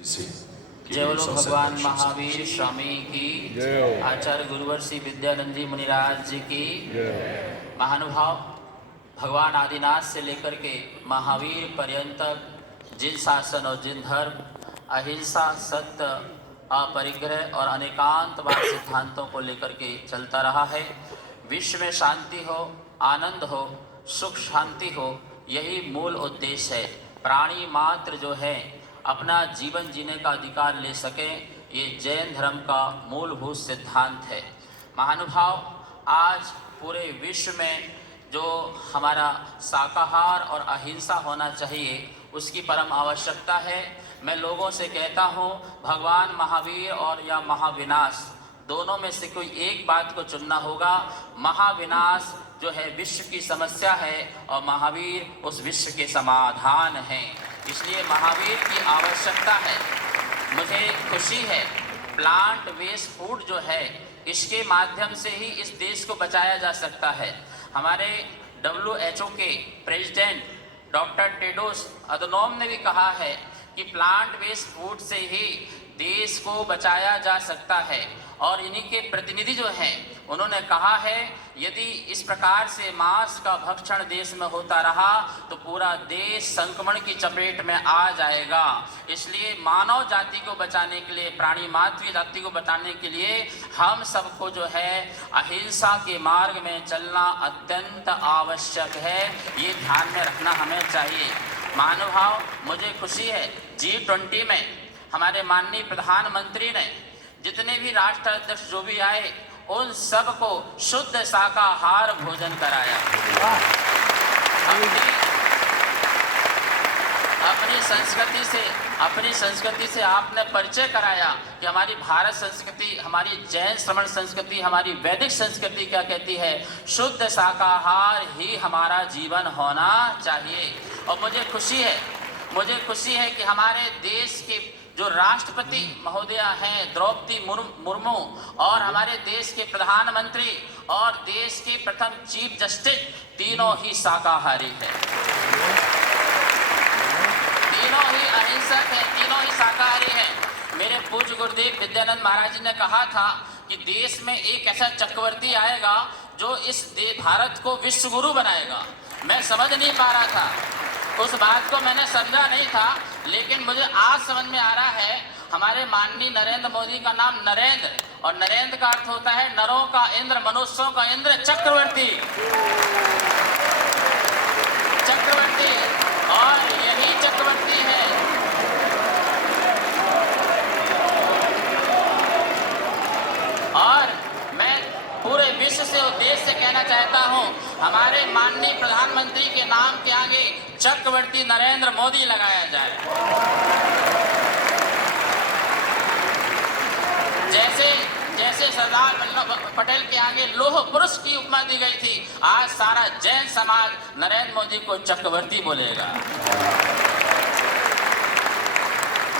जय बोलो भगवान महावीर स्वामी की, आचार्य गुरुवर श्री विद्यानंद जी मुनिराज जी की। महानुभाव, भगवान आदिनाथ से लेकर के महावीर पर्यंत जिन शासन और जिन धर्म, अहिंसा, सत्य, अपरिग्रह और अनेकांतवाद सिद्धांतों को लेकर के चलता रहा है। विश्व में शांति हो, आनंद हो, सुख शांति हो, यही मूल उद्देश्य है। प्राणी मात्र जो है अपना जीवन जीने का अधिकार ले सके, ये जैन धर्म का मूलभूत सिद्धांत है। महानुभाव, आज पूरे विश्व में जो हमारा शाकाहार और अहिंसा होना चाहिए, उसकी परम आवश्यकता है। मैं लोगों से कहता हूँ, भगवान महावीर और या महाविनाश, दोनों में से कोई एक बात को चुनना होगा। महाविनाश जो है विश्व की समस्या है और महावीर उस विश्व के समाधान हैं। इसलिए महावीर की आवश्यकता है। मुझे खुशी है, प्लांट वेस्ट फूड जो है, इसके माध्यम से ही इस देश को बचाया जा सकता है। हमारे WHO के प्रेसिडेंट डॉक्टर टेड्रोस अधनोम ने भी कहा है कि प्लांट वेस्ट फूड से ही देश को बचाया जा सकता है। और इन्हीं के प्रतिनिधि जो हैं, उन्होंने कहा है, यदि इस प्रकार से मांस का भक्षण देश में होता रहा तो पूरा देश संक्रमण की चपेट में आ जाएगा। इसलिए मानव जाति को बचाने के लिए, प्राणी मात्र जाति को बचाने के लिए हम सबको जो है अहिंसा के मार्ग में चलना अत्यंत आवश्यक है। ये ध्यान में रखना हमें चाहिए। महानुभाव, मुझे खुशी है, G20 में हमारे माननीय प्रधानमंत्री ने जितने भी राष्ट्राध्यक्ष जो भी आए, उन सबको शुद्ध शाकाहार भोजन कराया। अपनी संस्कृति से आपने परिचय कराया कि हमारी भारत संस्कृति, हमारी जैन श्रमण संस्कृति, हमारी वैदिक संस्कृति क्या कहती है। शुद्ध शाकाहार ही हमारा जीवन होना चाहिए। और मुझे खुशी है कि हमारे देश के जो राष्ट्रपति महोदया हैं द्रौपदी मुर्मू, और हमारे देश के प्रधानमंत्री और देश के प्रथम चीफ जस्टिस, तीनों ही शाकाहारी हैं, तीनों ही अहिंसक हैं, तीनों ही शाकाहारी हैं। मेरे पूज्य गुरुदेव विद्यानंद महाराज जी ने कहा था कि देश में एक ऐसा चक्रवर्ती आएगा जो इस भारत को विश्व गुरु बनाएगा। मैं समझ नहीं पा रहा था, उस बात को मैंने समझा नहीं था, लेकिन मुझे आज समझ में आ रहा है। हमारे माननीय नरेंद्र मोदी का नाम नरेंद्र, और नरेंद्र का अर्थ होता है नरों का इंद्र, मनुष्यों का इंद्र, चक्रवर्ती। और यही चक्रवर्ती है। और मैं पूरे विश्व से और देश से कहना चाहता हूं, हमारे माननीय प्रधानमंत्री के नाम के आगे चक्रवर्ती नरेंद्र मोदी लगाया जाए। जैसे सरदार वल्लभ पटेल के आगे लौह पुरुष की उपमा दी गई थी, आज सारा जैन समाज नरेंद्र मोदी को चक्रवर्ती बोलेगा।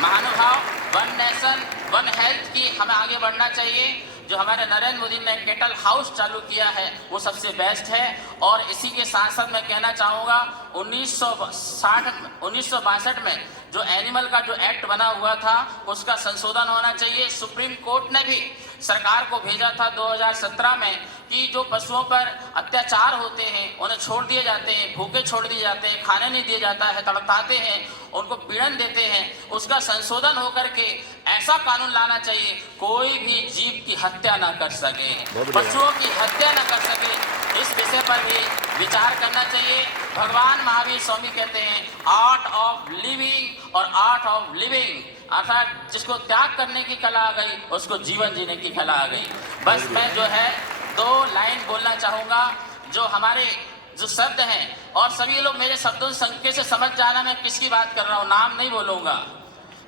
महानुभाव, वन नेशन वन हेल्थ की हमें आगे बढ़ना चाहिए। जो हमारे नरेंद्र मोदी ने केटल हाउस चालू किया है, वो सबसे बेस्ट है। और इसी के साथ साथ मैं कहना चाहूँगा, 1962 में जो एनिमल का जो एक्ट बना हुआ था, उसका संशोधन होना चाहिए। सुप्रीम कोर्ट ने भी सरकार को भेजा था 2017 में कि जो पशुओं पर अत्याचार होते हैं, उन्हें छोड़ दिए जाते हैं, भूखे छोड़ दिए जाते हैं, खाने नहीं दिया जाता है, तड़पाते हैं, उनको पीड़न देते हैं, उसका संशोधन होकर के ऐसा कानून लाना चाहिए, कोई भी जीव की हत्या ना कर सके, पशुओं की हत्या ना कर सके। इस विषय पर भी विचार करना चाहिए। भगवान महावीर स्वामी कहते हैं, आर्ट ऑफ लिविंग और आर्ट ऑफ लिविंग, अर्थात जिसको त्याग करने की कला आ गई, उसको जीवन जीने की कला आ गई। बस मैं जो है 2 लाइन बोलना चाहूँगा, जो हमारे जो शब्द हैं, और सभी लोग मेरे शब्दों संख्या से समझ जाना मैं किसकी बात कर रहा हूँ, नाम नहीं बोलूँगा।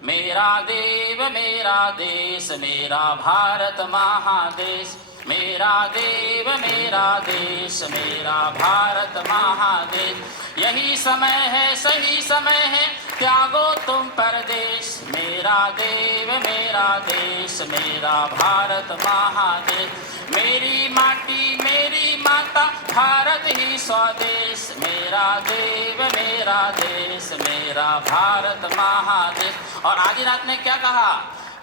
मेरा देव मेरा देश, मेरा भारत महादेश, मेरा देव मेरा देश, मेरा भारत महादेश। यही समय है, सही समय है, त्यागो तुम परदेश। मेरा देव मेरा देश, मेरा भारत महादेश। मेरी माटी मेरी माता माता, भारत ही स्वदेश, मेरा देव मेरा देश, मेरा भारत महादेश। और आदिनाथ ने क्या कहा?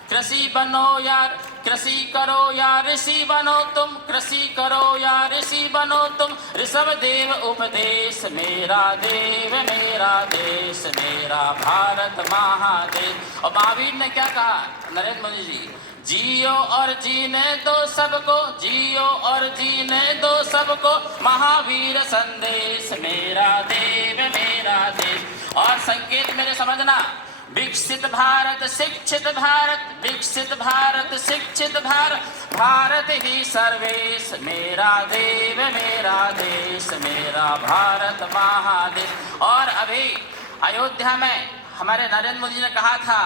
कृषि बनो यार, कृषि करो या ऋषि बनो तुम, कृषि करो या ऋषि बनो तुम, ऋषभ देव उपदेश, मेरा देव मेरा देश, मेरा भारत महादेश। और महावीर ने क्या कहा? नरेंद्र मोदी जी, जियो और जीने दो सबको, जियो और जीने दो सबको, महावीर संदेश, मेरा देव मेरा देश। और संकेत मेरे समझना, विकसित भारत शिक्षित भारत, विकसित भारत शिक्षित भारत, भारत ही सर्वेश, मेरा देव मेरा देश, मेरा भारत महादेश। और अभी अयोध्या में हमारे नरेंद्र मोदी ने कहा था,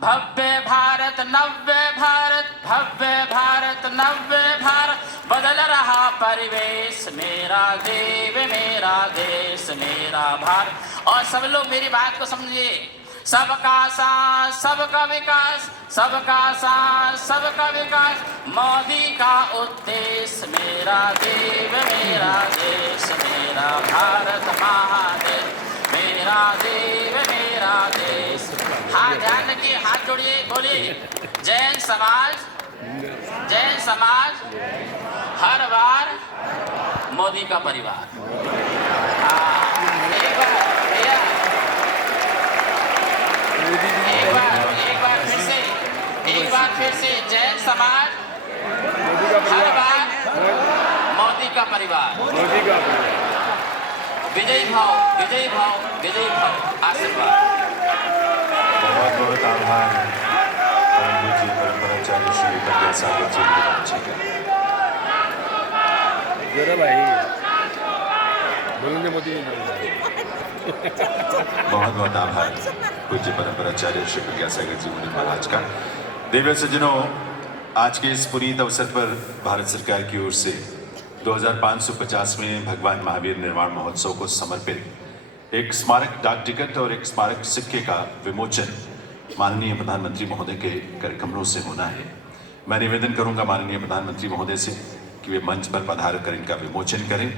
भव्य भारत नव्य भारत, भव्य भारत नव्य भारत, बदल रहा परिवेश, मेरा देव मेरा देश, मेरा भारत। और सब लोग मेरी बात को समझिए, सबका साथ सबका विकास, सबका साथ सबका विकास, मोदी का उद्देश्य, मेरा देव मेरा देश, मेरा भारत महादेश, मेरा देव मेरा देश। हाँ, ध्यान रखिए, हाथ जोड़िए, बोलिए जैन समाज, जैन समाज हर बार मोदी का परिवार। एक बार फिर से जैन समाज हर बार मोदी का परिवार, मोदी का विजयी भाव, विजयी भाव, विजयी भाव, आशीर्वाद। बहुत बहुत आभार परम पूज्य परम्पराचार्य श्री विद्यासागर जी महाराज जी का। जरा भाई बोलेंगे मोदी बहुत बहुत आभार पूज्य परम्पराचार्य श्री विद्यासागर जी महाराज का। देवी सज्जनों, आज के इस पुनीत अवसर पर भारत सरकार की ओर से 2550वें भगवान महावीर निर्वाण महोत्सव को समर्पित एक स्मारक डाक टिकट और एक स्मारक सिक्के का विमोचन माननीय प्रधानमंत्री महोदय के कार्यक्रमों से होना है। मैं निवेदन करूंगा माननीय प्रधानमंत्री महोदय से कि वे मंच पर पधार कर इनका विमोचन करें।